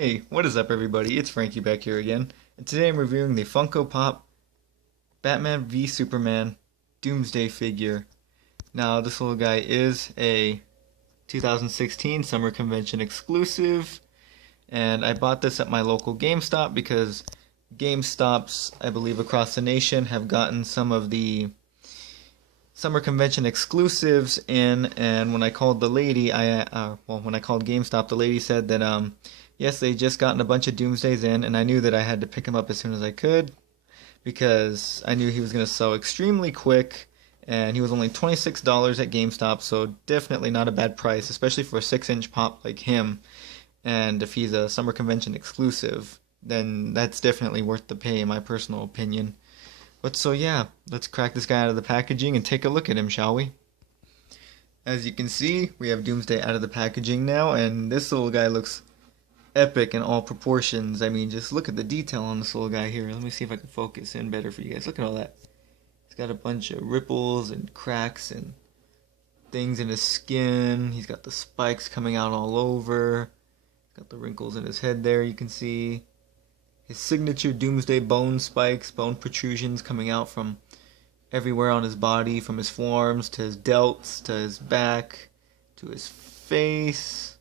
Hey, what is up everybody? It's Frankie back here again, and today I'm reviewing the Funko Pop Batman v Superman Doomsday figure. Now, this little guy is a 2016 Summer Convention exclusive, and I bought this at my local GameStop because GameStops, I believe across the nation, have gotten some of the Summer Convention exclusives in, and when I called the lady, when I called GameStop, the lady said that yes, they just gotten a bunch of Doomsdays in, and I knew that I had to pick him up as soon as I could because I knew he was going to sell extremely quick, and he was only $26 at GameStop, so definitely not a bad price, especially for a 6-inch pop like him. And if he's a Summer Convention exclusive, then that's definitely worth the pay in my personal opinion. But so yeah, let's crack this guy out of the packaging and take a look at him, shall we? As you can see, we have Doomsday out of the packaging now, and this little guy looks epic in all proportions. I mean, just look at the detail on this little guy here. Let me see if I can focus in better for you guys. Look at all that. He's got a bunch of ripples and cracks and things in his skin. He's got the spikes coming out all over. Got the wrinkles in his head there, you can see. His signature Doomsday bone spikes, bone protrusions coming out from everywhere on his body, from his forearms to his delts, to his back, to his face.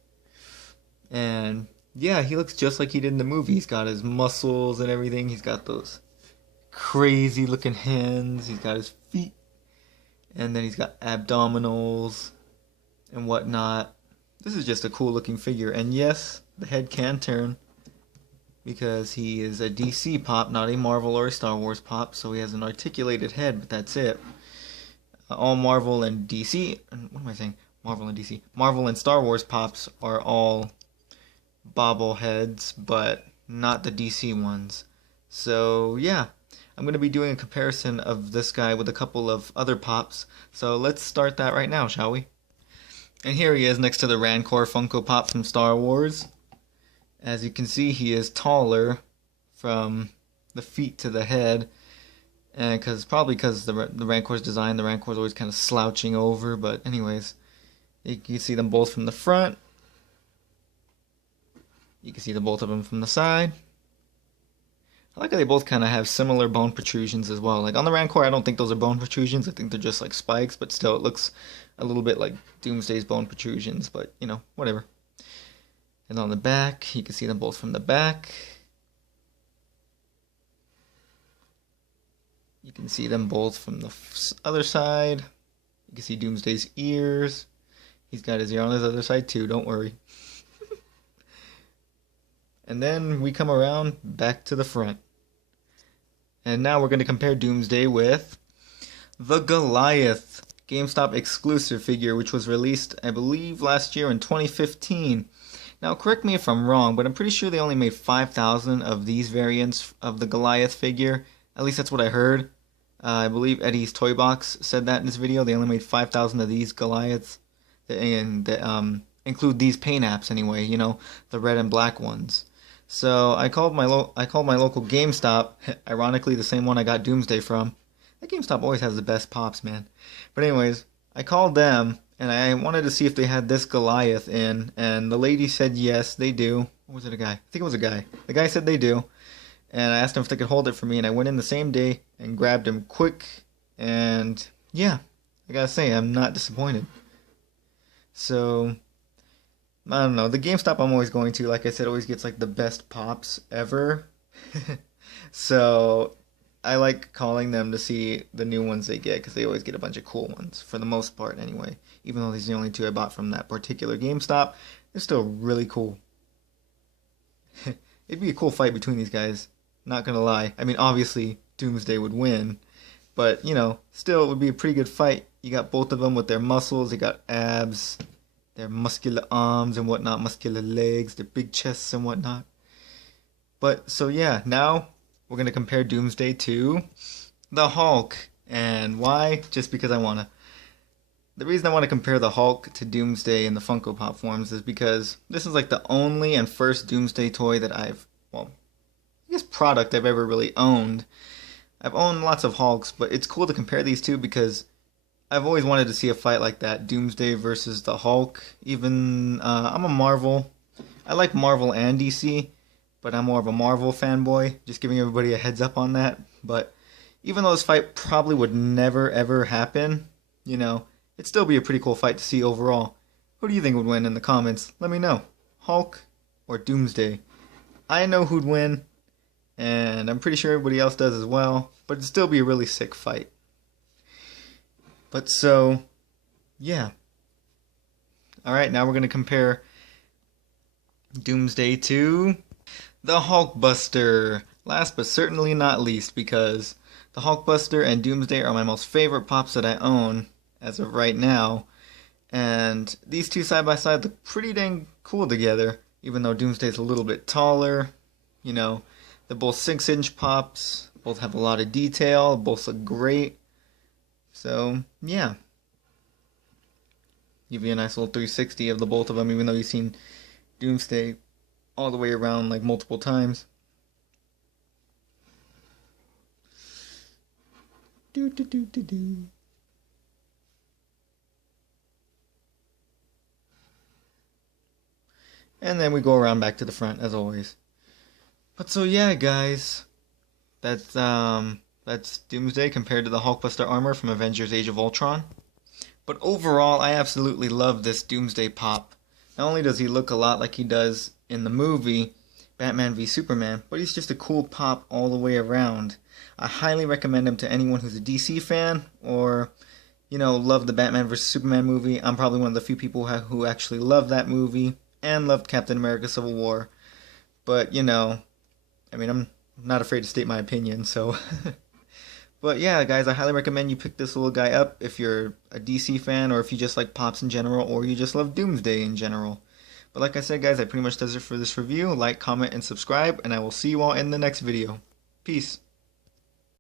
And yeah, he looks just like he did in the movie. He's got his muscles and everything. He's got those crazy looking hands. He's got his feet. And then he's got abdominals and whatnot. This is just a cool looking figure. And yes, the head can turn because he is a DC pop, not a Marvel or a Star Wars pop. So he has an articulated head, but that's it. All Marvel and DC, what am I saying? Marvel and DC. Marvel and Star Wars pops are all bobbleheads, but not the DC ones. So yeah, I'm going to be doing a comparison of this guy with a couple of other pops. So let's start that right now, shall we? And here he is next to the Rancor Funko Pop from Star Wars. As you can see, he is taller from the feet to the head, and probably because the Rancor's design, the Rancor's always kind of slouching over. But anyways, you can see them both from the front. You can see the both of them from the side. I like how they both kind of have similar bone protrusions as well. Like on the Rancor, I don't think those are bone protrusions. I think they're just like spikes, but still it looks a little bit like Doomsday's bone protrusions, but you know, whatever. And on the back, you can see them both from the back. You can see them both from the other side. You can see Doomsday's ears. He's got his ear on his other side too, don't worry. And then we come around back to the front. And now we're going to compare Doomsday with the Goliath GameStop exclusive figure, which was released, I believe, last year in 2015. Now, correct me if I'm wrong, but I'm pretty sure they only made 5,000 of these variants of the Goliath figure. At least that's what I heard. I believe Eddie's Toy Box said that in his video. They only made 5,000 of these Goliaths. And that include these paint apps anyway, you know, the red and black ones. So I called my local GameStop, ironically the same one I got Doomsday from. That GameStop always has the best pops, man. But anyways, I called them and I wanted to see if they had this Goliath in, and the lady said yes, they do. Or was it a guy? I think it was a guy. The guy said they do. And I asked them if they could hold it for me, and I went in the same day and grabbed him quick, and yeah, I gotta say, I'm not disappointed. So I don't know. The GameStop I'm always going to, like I said, always gets like the best pops ever. So I like calling them to see the new ones they get because they always get a bunch of cool ones for the most part anyway. Even though these are the only two I bought from that particular GameStop, they're still really cool. It'd be a cool fight between these guys. Not gonna lie. I mean, obviously Doomsday would win, but you know, still it would be a pretty good fight. You got both of them with their muscles. They got abs. Their muscular arms and whatnot, muscular legs, their big chests and whatnot. But so yeah, now we're gonna compare Doomsday to the Hulk. And why? Just because I wanna. The reason I want to compare the Hulk to Doomsday in the Funko Pop forms is because this is like the only and first Doomsday toy that I guess product I've ever really owned. I've owned lots of Hulks, but it's cool to compare these two because I've always wanted to see a fight like that, Doomsday versus the Hulk. Even I'm a Marvel. I like Marvel and DC, but I'm more of a Marvel fanboy, just giving everybody a heads up on that. But even though this fight probably would never ever happen, you know, it'd still be a pretty cool fight to see overall. Who do you think would win in the comments? Let me know. Hulk or Doomsday? I know who'd win, and I'm pretty sure everybody else does as well, but it'd still be a really sick fight. But so, yeah. Alright, now we're going to compare Doomsday to the Hulkbuster. Last but certainly not least, because the Hulkbuster and Doomsday are my most favorite pops that I own as of right now. And these two side by side look pretty dang cool together, even though Doomsday's a little bit taller. You know, they're both 6-inch pops, both have a lot of detail, both look great. So, yeah. Give you a nice little 360 of the both of them, even though you've seen Doomsday all the way around like multiple times. Do do do do do. And then we go around back to the front as always. But so yeah, guys, that's Doomsday compared to the Hulkbuster armor from Avengers: Age of Ultron. But overall, I absolutely love this Doomsday pop. Not only does he look a lot like he does in the movie Batman v Superman, but he's just a cool pop all the way around. I highly recommend him to anyone who's a DC fan or, you know, love the Batman vs Superman movie. I'm probably one of the few people who actually love that movie and loved Captain America Civil War. But, you know, I mean, I'm not afraid to state my opinion, so... But yeah, guys, I highly recommend you pick this little guy up if you're a DC fan or if you just like pops in general or you just love Doomsday in general. But like I said, guys, that pretty much does it for this review. Like, comment, and subscribe, and I will see you all in the next video. Peace.